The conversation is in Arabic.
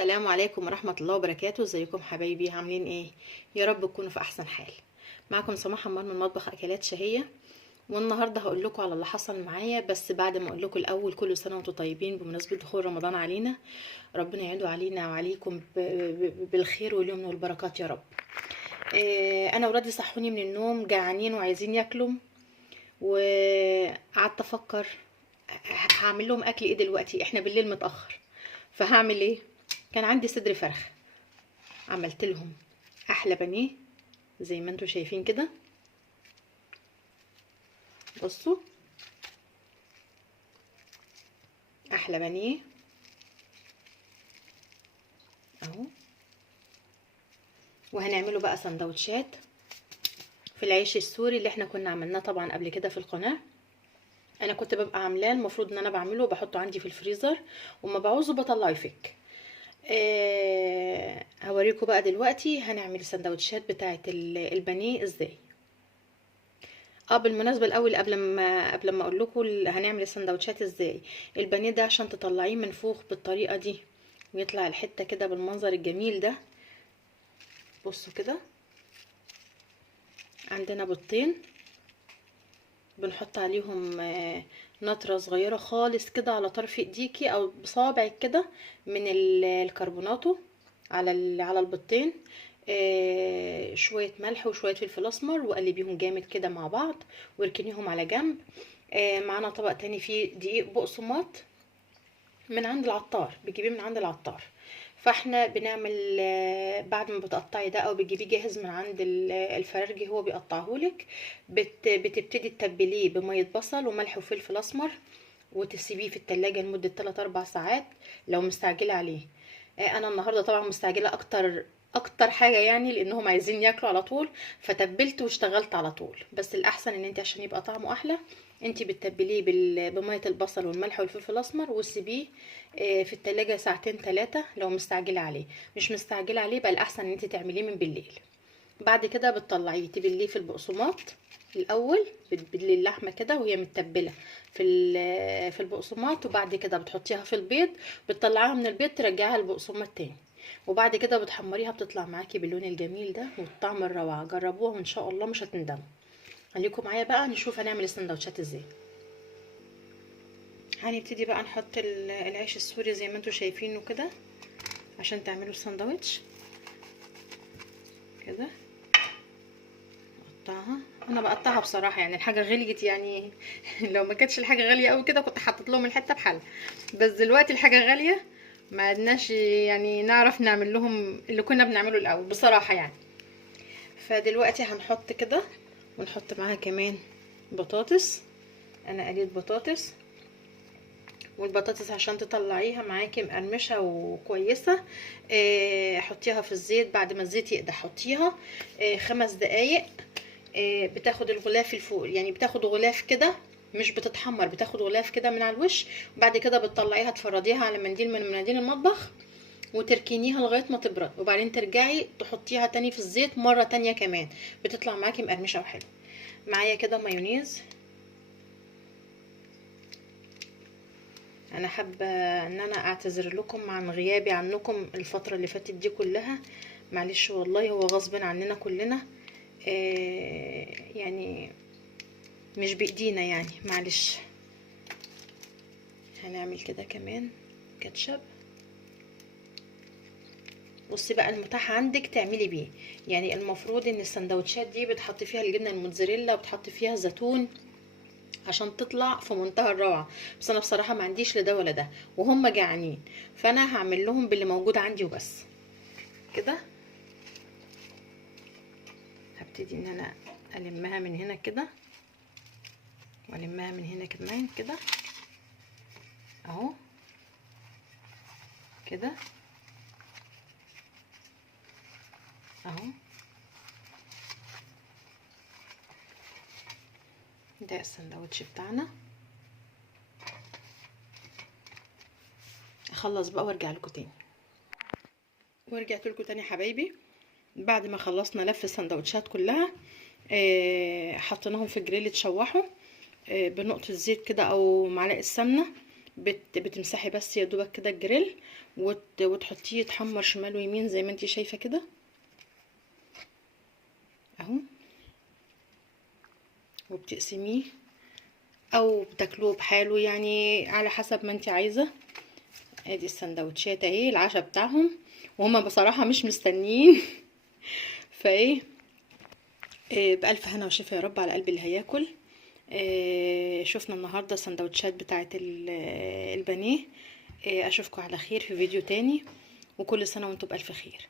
السلام عليكم ورحمة الله وبركاته. ازيكم حبايبي؟ عاملين ايه؟ يا رب تكونوا في احسن حال. معكم سماح حمار من مطبخ اكلات شهية. والنهاردة هقول لكم على اللي حصل معايا، بس بعد ما اقول لكم الاول كل سنة وانتم طيبين بمناسبة دخول رمضان علينا. ربنا يعيده علينا وعليكم بالخير واليمن والبركات يا رب. انا ولادي صحوني من النوم جعانين وعايزين ياكلوا، وقعدت افكر هعمل لهم اكل ايه دلوقتي، احنا بالليل متأخر. فهعمل ايه؟ كان عندي صدر فرخ، عملت لهم احلى بانيه زي ما انتم شايفين كده. بصوا، احلى بانيه اهو. وهنعمله بقى سندوتشات في العيش السوري اللي احنا كنا عملناه طبعا قبل كده في القناه. انا كنت ببقى عاملاه، المفروض ان انا بعمله وبحطه عندي في الفريزر، وما بعوزه بطلعه يفك. هوريكم بقى دلوقتي هنعمل السندوتشات بتاعه البانيه ازاي. بالمناسبه الاول قبل ما اقول لكم هنعمل السندوتشات ازاي. البانيه ده عشان تطلعيه منفوخ بالطريقه دي ويطلع الحته كده بالمنظر الجميل ده، بصوا كده. عندنا بيضتين بنحط عليهم نطره صغيره خالص كده على طرف ايديكي او بصابعك كده من الكربوناتو على البيضتين. شويه ملح وشويه فلفل اسمر، وقلبيهم جامد كده مع بعض واركنيهم على جنب. معانا طبق تاني فيه دقيق بقسماط من عند العطار، بتجيبيه من عند العطار. فاحنا بنعمل بعد ما بتقطعي ده او بتجيبيه جاهز من عند الفرارجي، هو بيقطعهولك. بتبتدي تتبليه بميه بصل وملح وفلفل اسمر، وتسيبيه في التلاجة لمدة 3-4 ساعات لو مستعجلة عليه. انا النهاردة طبعا مستعجلة اكتر حاجة، يعني لانهم عايزين ياكلوا على طول، فتبلت واشتغلت على طول. بس الاحسن ان انت عشان يبقى طعمه احلى، انت بتتبليه بميه البصل والملح والفلفل الاسمر، وتسيبيه في التلاجة 2-3 لو مستعجله عليه. مش مستعجله عليه بقى الاحسن ان انت تعمليه من بالليل. بعد كده بتطلعيه تبليه في البقسماط الاول، بتبلي اللحمه كده وهي متبله في البقسماط، وبعد كده بتحطيها في البيض، بتطلعيها من البيض ترجعيها البقسماط تاني، وبعد كده بتحمريها بتطلع معاكي باللون الجميل ده والطعم الروعه. جربوها وان شاء الله مش هتندموا. خليكم معايا بقى نشوف هنعمل السندوتشات ازاي. هنبتدي بقى نحط العيش السوري زي ما انتم شايفينه كده عشان تعملوا الساندوتش كده. نقطعها، انا بقطعها بصراحه، يعني الحاجه غليت يعني لو ما كانتش الحاجه غاليه قوي كده كنت حطيت لهم الحته بحل، بس دلوقتي الحاجه غاليه ما عدناش يعني نعرف نعمل لهم اللي كنا بنعمله الاول بصراحه يعني. فدلوقتي هنحط كده، ونحط معاها كمان بطاطس. انا قليت بطاطس، والبطاطس عشان تطلعيها معاكي مقرمشه وكويسه حطيها في الزيت. بعد ما الزيت يقدح حطيها 5 دقايق. بتاخد الغلاف الفوق، يعني بتاخد غلاف كده، مش بتتحمر، بتاخد غلاف كده من على الوش. وبعد كده بتطلعيها تفرديها على منديل من مناديل المطبخ، وتركينيها لغايه ما تبرد، وبعدين ترجعي تحطيها تاني في الزيت مره تانية كمان، بتطلع معاكي مقرمشه وحلوه. معايا كده مايونيز. انا حابه ان انا اعتذر لكم عن غيابي عنكم الفتره اللي فاتت دي كلها، معلش والله، هو غصب عننا كلنا. يعني مش بايدينا يعني، معلش. هنعمل كده كمان كاتشب. بصي بقى، المتاح عندك تعملي بيه. يعني المفروض ان السندوتشات دي بتحط فيها الجبنه الموتزاريلا وبتحط فيها زيتون عشان تطلع في منتهى الروعه. بس انا بصراحه ما عنديش لده ولا ده، وهم جعانين، فانا هعمل لهم باللي موجود عندي وبس. كده هبتدي ان انا المها من هنا كده، والمها من هنا كمان كده اهو كده اهو. ده السندوتش بتاعنا. اخلص بقى وارجع لكم تاني. ورجعت لكم تاني حبايبي. بعد ما خلصنا لف السندوتشات كلها، حطيناهم في الجريل تشوحوا بنقطة زيت كده او معلقة سمنة. بتمسحي بس يا دوبك كده الجريل وتحطيه يتحمر شمال ويمين زي ما انتي شايفه كده اهو، وبتقسميه او بتاكلوه بحاله يعني على حسب ما انتي عايزه. ادي السندوتشات اهي العشاء بتاعهم، وهما بصراحه مش مستنيين فايه بألف هنا وشفا يا رب على قلب اللي هياكل. شفنا النهارده السندوتشات بتاعه البانيه. اشوفكم على خير في فيديو تاني، وكل سنه وانتم بألف خير.